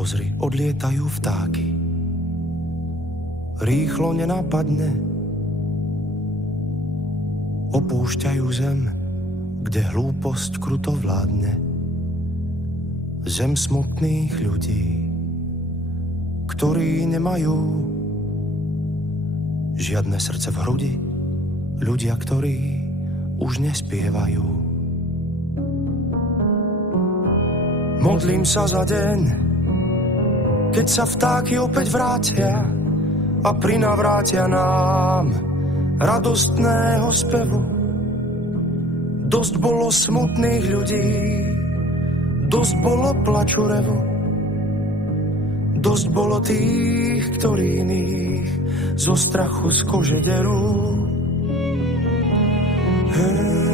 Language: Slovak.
pozri, odlietajú vtáky. Rýchlo nenápadne opúšťajú zem, kde hlúposť kruto vládne. Zem smutných ľudí, ktorí nemajú žiadne srdce v hrudi, ľudia, ktorí už nespievajú. Modlím sa za deň, keď sa vtáky opäť vrátia a prinavrátia nám radostného spevu. Dosť bolo smutných ľudí, dosť bolo plaču revu, dosť bolo tých, ktorí iných zo strachu z kože derú. Hey.